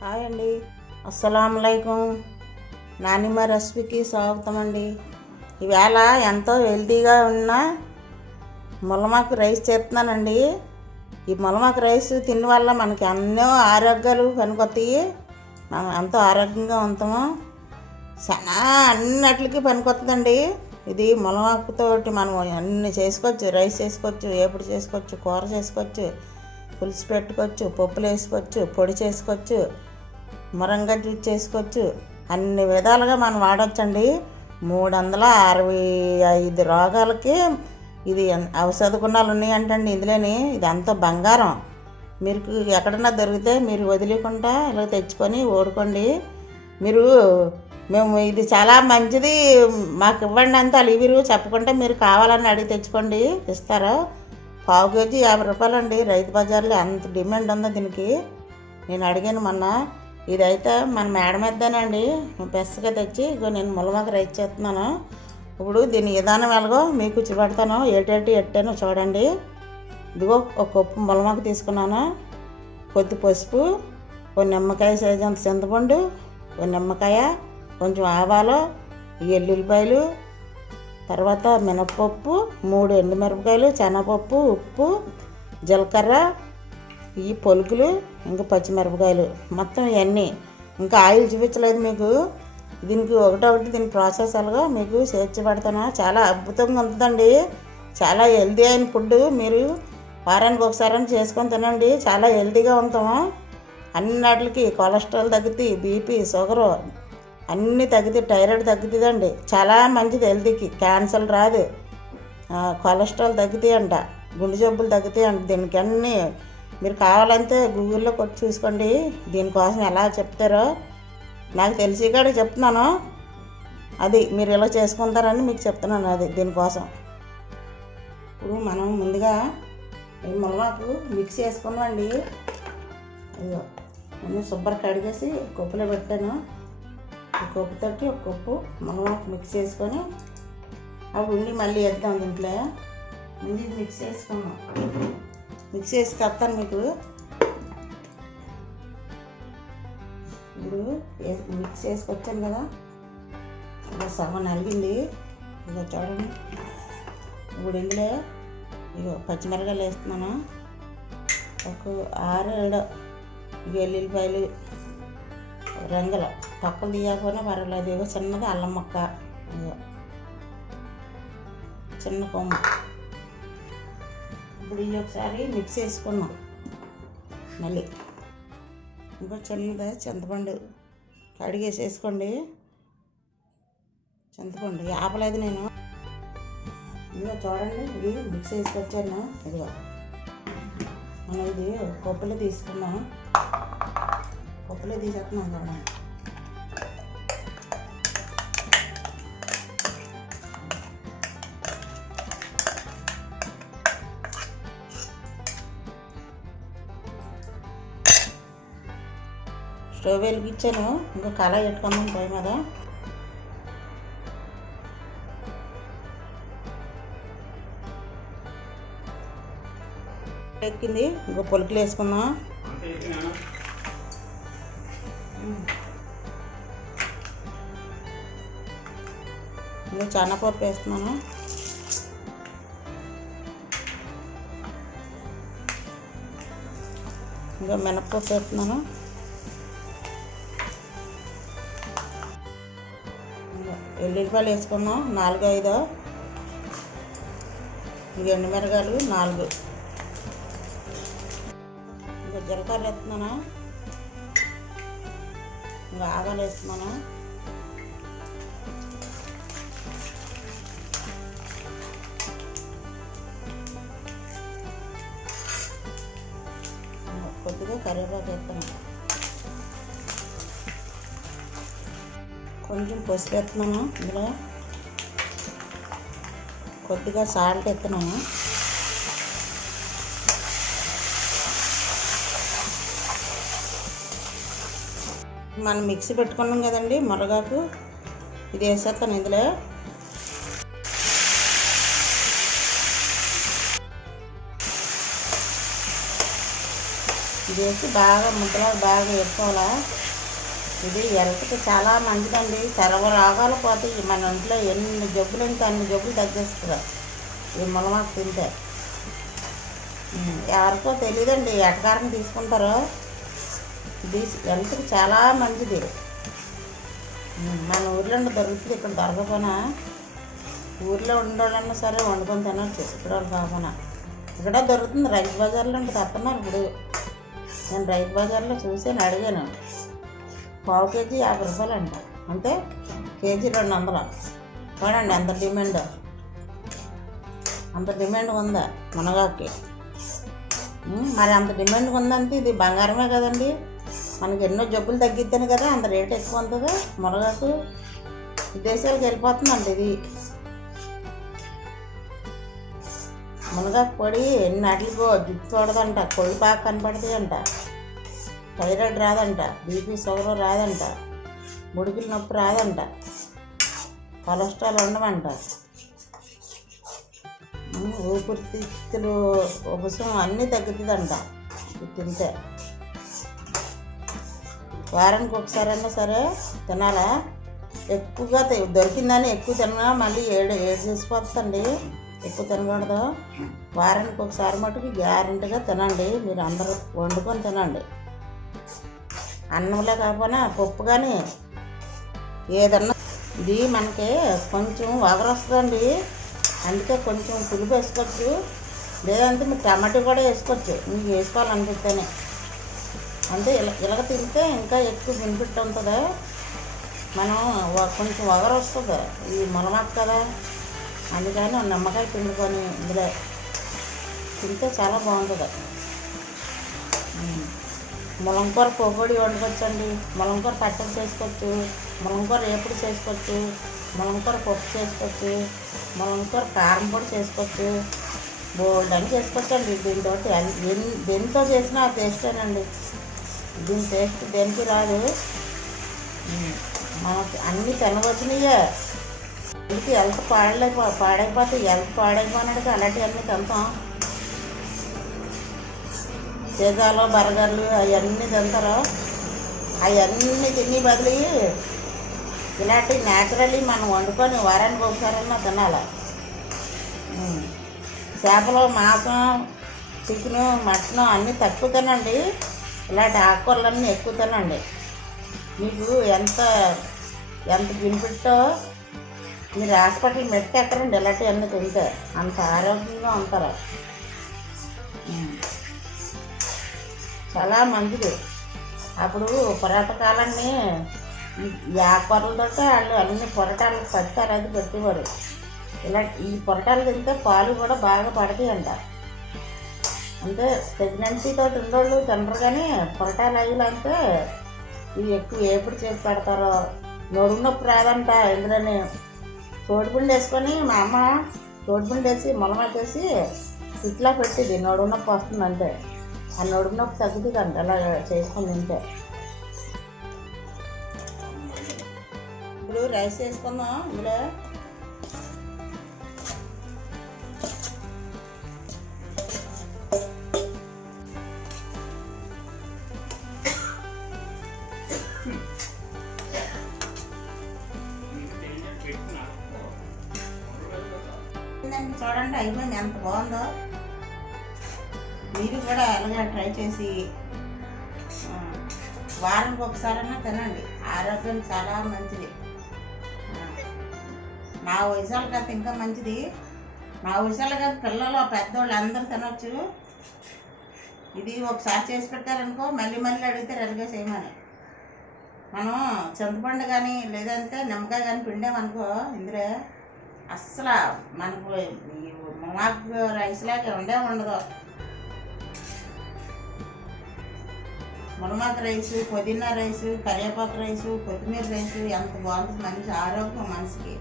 Hi అండి, అస్సలాములైకుం. నానిమ్మ రెసిపీకి స్వాగతం అండి. ఈవేళ ఎంతో హెల్తీగా ఉన్న ముల్లమాకు రైస్ చేస్తున్నానండి. ఈ ముల్లమాకు రైస్ తిన్న వల్ల మనకి ఎన్నో ఆరోగ్యాలు పనికొస్తాయి. మనం ఎంతో ఆరోగ్యంగా ఉంటాము. చాలా అన్నిటికి పనికొస్తుందండి. ఇది ముల్లమాకుతోటి మనం అన్నీ చేసుకోవచ్చు. రైస్ చేసుకోవచ్చు, ఏపుడు చేసుకోవచ్చు, కూర చేసుకోవచ్చు, పులుసు పెట్టుకోవచ్చు, పప్పులు వేసుకోవచ్చు, పొడి చేసుకోవచ్చు, మురంగా జ్యూస్ చేసుకోవచ్చు. అన్ని విధాలుగా మనం వాడచ్చండి. 365 రోగాలకి ఇది ఔషధ గుణాలు ఉన్నాయంటండి ఇందులోని. ఇది అంత బంగారం. మీకు ఎక్కడన్నా దొరికితే మీరు వదిలేకుండా ఇలా తెచ్చుకొని ఓడుకోండి. మేము ఇది చాలా మంచిది, మాకు ఇవ్వండి అంత అలివిరు చెప్పకుండా మీరు కావాలని అడిగి తెచ్చుకోండి, ఇస్తారా. పావు కేజీ 50 రూపాయలండి. రైతు బజార్లో అంత డిమాండ్ ఉందో దీనికి. నేను అడిగాను మొన్న. ఇదైతే మన మేడ మీదేనండి బెస్ట్గా తెచ్చి ఇగో నేను ముల్లమాకు రైస్ చేస్తున్నాను. ఇప్పుడు దీని విధానం ఎలాగో మీకు చూపెడతాను. ఎట్టాను చూడండి. ఇదిగో ఒక కప్పు ముల్లమాకు తీసుకున్నాను. కొద్ది పసుపు, ఒక నిమ్మకాయ సైజు అంత చింతపండు, ఒక నిమ్మకాయ, కొంచెం ఆవాలు, ఎల్లుల్లిపాయలు, తర్వాత మినపప్పు, 3 ఎండుమిరపకాయలు, శనగపప్పు, ఉప్పు, జీలకర్ర, ఈ పొలుకులు, ఇంకా పచ్చిమిరపకాయలు, మొత్తం ఇవన్నీ. ఇంకా ఆయిల్ చూపించలేదు మీకు. దీనికి ఒకటొకటి దీని ప్రాసెస్ అలాగా మీకు చేర్చి పెడతాను. చాలా అద్భుతంగా ఉంటుందండి. చాలా హెల్తీ అయిన ఫుడ్. మీరు వారానికి ఒకసారి చేసుకొని తినండి. చాలా హెల్తీగా ఉంటాము. అన్నిటికి కొలెస్ట్రాల్ తగ్గుతుంది, బీపీ, షుగరు అన్నీ తగ్గుతాయి, థైరాయిడ్ తగ్గుతుందండి. చాలా మంచిది హెల్తీకి. క్యాన్సర్ రాదు, కొలెస్ట్రాల్ తగ్గుతాయి అంట, గుండె జబ్బులు తగ్గుతాయి అంట. దీనికి అన్నీ మీరు కావాలంటే గూగుల్లో కొట్టి చూసుకోండి. దీనికోసం ఎలా చెప్తారో నాకు తెలిసి కూడా చెప్తున్నాను. అది మీరు ఇలా చేసుకుంటారని మీకు చెప్తున్నాను. అది దీనికోసం. ఇప్పుడు మనం ముందుగా ఈ ముల్లమాకు మిక్స్ చేసుకున్నామండి. అయ్యో, నేను శుభ్రంగా కడిగేసి కప్పులో పెట్టాను. ఈ కప్పుతోటి ఒక కప్పు ముల్లమాకు మిక్స్ చేసుకొని అవి ఉండి మళ్ళీ వేద్దాం దీంట్లో. ముందు మిక్స్ చేసుకున్నాం. మిక్స్ చేసి చెప్తాను మీకు. ఇప్పుడు మిక్స్ చేసుకొచ్చాను కదా, ఇలా సగం నలిగింది. ఇక చూడండి. ఇప్పుడు ఇందులో ఇగో పచ్చిమిరకాయలు వేస్తున్నాను. ఒక 6-7 వెల్లుల్లిపాయలు, రంగులు తక్కువ తీయకపోయినా పర్వాలేదు. ఇగో చిన్నది అల్లం ముక్క, ఇగో చిన్న కొమ్ము. ఇప్పుడు ఇది ఒకసారి మిక్స్ చేసుకున్నాం. మళ్ళీ ఇంకో చిన్నది చింతపండు కడిగేసేసుకోండి. చింతపండు ఆపలేదు నేను. ఇదిగో చూడండి, ఇది మిక్స్ చేసుకొచ్చాను. ఇదిగో మనం ఇది పప్పులో తీసుకున్నాం. పప్పులో తీసేస్తున్నాం చూడండి. స్టవ్ వెలిగించాను. ఇంకా కళాయి పెట్టుకున్నాం పొయ్యి మీద. ఎక్కింది. ఇంకో పొలుకులు వేసుకున్నాం. ఇంకా శనగపప్పు వేస్తున్నాను. ఇంకా మినపప్పు వేస్తున్నాను. ఎల్లుల్లిపాయలు వేసుకున్నాం 4-5. ఇంకా ఎండుమిరగాయలు 4. ఇంకా జీలకర్ర వేస్తున్నాను. ఇంకా ఆవాలు వేస్తున్నాను. కొద్దిగా కరివేపాకు వేస్తున్నాను. కొంచెం పసుపు వేస్తున్నాను. ఇందులో కొద్దిగా సాల్ట్ వేస్తున్నాను. మనం మిక్సీ పెట్టుకున్నాం కదండి మునగాకు, ఇది వేసేస్తాను ఇందులో. ఇది వేసి బాగా ముద్దలో బాగా వేసుకోవాలా. ఇది హెల్త్కి చాలా మంచిదండి. సర్వరోగాలు పోతాయి. మన ఒంట్లో ఎన్ని జబ్బులు ఇంకా అన్ని జబ్బులు తగ్గిస్తుంది ఈ మునగాకు తింటే. ఎవరికో తెలియదండి ఎటకారం తీసుకుంటారో. ఇది హెల్త్కి చాలా మంచిది. మన ఊర్లో దొరుకుతుంది, ఇక్కడ దొరకపోయినా ఊర్లో ఉండేవాళ్ళన్నా సరే వండుకొని తినచ్చు. ఇక్కడ వాళ్ళు కాకపోయినా ఇక్కడ దొరుకుతుంది. రైతు బజార్లో ఉంటుంది అత్తన్నారు. ఇప్పుడు నేను రైతు బజార్లో చూసాను, అడిగాను. పావు కేజీ 50 రూపాయలు అంట, అంటే కేజీ 200. చూడండి అంత డిమాండ్, అంత డిమాండ్ ఉందా మునగాకి. మరి అంత డిమాండ్ ఉందంటే ఇది బంగారమే కదండి. మనకి ఎన్నో జబ్బులు తగ్గిద్దని కదా అంత రేట్ ఎక్కువ ఉంటుందా మునగాకు. విదేశాలకు వెళ్ళిపోతుందండి ఇది. మునగాకు పొడి ఎన్నాటికో జుట్టు చూడదంట, కొళ్ళు బాగా కనపడతాయంట, థైరాయిడ్ రాదంట, బీపీ షుగర్ రాదంట, ముడికిల నొప్పి రాదంట, కొలెస్ట్రాల్ ఉండమంట, ఊపిరితిత్తులు ఉపశం అన్నీ తగ్గుతుందంట ఇది తింటే. వారానికి ఒకసారైనా సరే తినాలా. ఎక్కువగా దొరికిందని ఎక్కువ తిన్నా మళ్ళీ ఏడు చేసిపోతుందండి. ఎక్కువ తినకూడదు. వారానికి ఒకసారి మటుకు గ్యారెంటీగా తినండి. మీరు అందరూ వండుకొని తినండి. అన్నంలో కాకపోయినా పప్పు కానీ ఏదన్నా. ఇది మనకి కొంచెం వగరు వస్తుందండి, అందుకే కొంచెం పులుపు వేసుకోవచ్చు. లేదంటే మీరు టమాటో కూడా వేసుకోవచ్చు మీకు వేసుకోవాలనిపిస్తేనే. అంటే ఇలాగ తింటే ఇంకా ఎక్కువ బెనిఫిట్ ఉంటుంది. మనం కొంచెం వగరు వస్తుంది ఈ మునగాకు కదా, అందుకని నిమ్మకాయ పిండుకొని ఇందులో తింటే చాలా బాగుంటుంది. ములంకూర పొగొడి వండుకోవచ్చండి. ములంకూర పచ్చడి చేసుకోవచ్చు, ములంకూర వేపుడు చేసుకోవచ్చు, ములంకూర పప్పు చేసుకోవచ్చు, ములంకూర కారం పొడి చేసుకోవచ్చు, బోల్డ్ అని చేసుకోవచ్చండి. దీంతో దేనితో చేసినా ఆ టేస్టేనండి. దీని టేస్ట్ దేనికి రాదు. మనకి అన్నీ తినవచ్చినాయే. ఇంటికి హెల్త్ పాడైపోతే హెల్త్ పాడైపోయినట్టుగా అలాంటివన్నీ తింటాం. పిజ్జాలు బర్గర్లు అవన్నీ తింటారు. అవన్నీ తిని బదిలి ఇలాంటి న్యాచురల్లీ మనం వండుకొని వారానికి ఒకసారైనా తినాలి. చేపలు, మాంసం, చికెను, మటను అన్నీ తక్కువ తినండి. ఇలాంటి ఆకుకూరలన్నీ ఎక్కువ తినండి. మీకు ఎంత బెనిఫిట్టో మీరు హాస్పిటల్ మెట్టెక్కరండి ఇలాంటివన్నీ తింటే. అంత ఆరోగ్యంగా ఉంటారు. చాలా మంచిది. అప్పుడు పురాతకాలన్నీ ఈ ఆకుకూరలతో వాళ్ళు అన్ని పొరటాలకు పత్తారు అది పెట్టేవారు. ఇలా ఈ పొరటాలు తింటే పాలు కూడా బాగా పడతాయి అంట. అంటే ప్రెగ్నెన్సీతో ఉండోళ్ళు తినరు, కానీ పొరటాలు అయ్యలు అంటే ఇవి ఎక్కువ ఎప్పుడు చేసి పెడతారో. నడుము నొప్పి రాదంట ఇందులోనే. చోటుపిండి వేసుకొని మా అమ్మ చోటుపిండి వేసి మునగాకేసి ఇట్లా పెట్టింది. నడుము నొప్పి వస్తుందంటే ఆ నడుము నొప్పి తగ్గుతుంది అంట అలా చేసుకుని తింటే. ఇప్పుడు రైస్ వేసుకుందాం. ఇందులో చూడండి అయిపోయింది, ఎంత బాగుందో. మీరు కూడా అలాగే ట్రై చేసి వారానికి ఒకసారైనా తినండి. ఆరోగ్యం చాలా మంచిది. నా వయసాలు కదా ఇంకా మంచిది. నా వయసాలు కదా పిల్లలు పెద్దవాళ్ళు అందరూ తినొచ్చు. ఇది ఒకసారి చేసి పెట్టారనుకో మళ్ళీ మళ్ళీ అడిగితే రెడీగా చేయమని. మనం చింతపండు కానీ లేదంటే నిమ్మకాయ కానీ పిండామనుకో ఇందులో అస్సలు మనకు మునగాకు రైస్ లాగా ఉండదు. మునగాకు రైసు, పుదీనా రైసు, కరివేపాకు రైసు, కొత్తిమీర రైసు ఎంత బాగుంటుంది. మంచి ఆరోగ్యం మనిషికి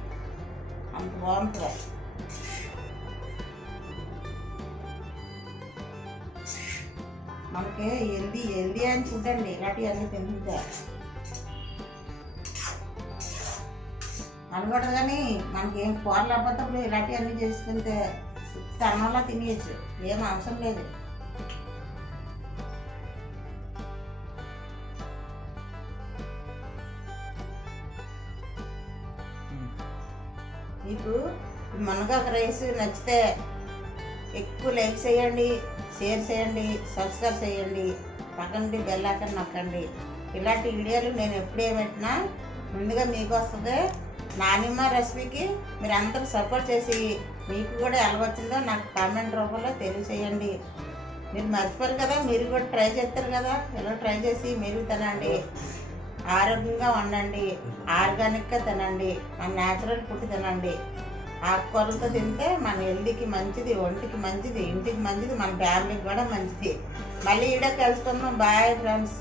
అంత బాగుంటుంది. మనకి హెల్దీ అని చూడండి ఇలాంటివన్నీ తింటుంటే అనకూడదు. కానీ మనకి ఏం కూర లేకపోతే ఇలాంటివన్నీ చేసుకుంటే అన్నంలా తినేయచ్చు, ఏం అవసరం లేదు. మీకు మునగాకు రైస్ నచ్చితే ఎక్కువ లైక్ చేయండి, షేర్ చేయండి, సబ్స్క్రైబ్ చేయండి, పక్కన బెల్ ఐకాన్ నొక్కండి. ఇలాంటి వీడియోలు నేను ఎప్పుడే పెట్టినా ముందుగా మీకు వస్తుంది. నానిమ్మ రెసిపీకి మీరు అందరూ సపోర్ట్ చేసి మీకు కూడా ఎలా వచ్చిందో నాకు కామెంట్ రూపంలో తెలియచేయండి. మీరు మర్చిపోరు కదా, మీరు కూడా ట్రై చేస్తారు కదా, ఇలా ట్రై చేసి మీరు తినండి, ఆరోగ్యంగా ఉండండి, ఆర్గానిక్గా తినండి, మన న్యాచురల్ ఫుడ్ తినండి. ఆకుకూరలతో తింటే మన హెల్త్కి మంచిది, ఒంటికి మంచిది, ఇంటికి మంచిది, మన ఫ్యామిలీకి కూడా మంచిది. మళ్ళీ ఈడ కలుసుకుందాం. Bye friends.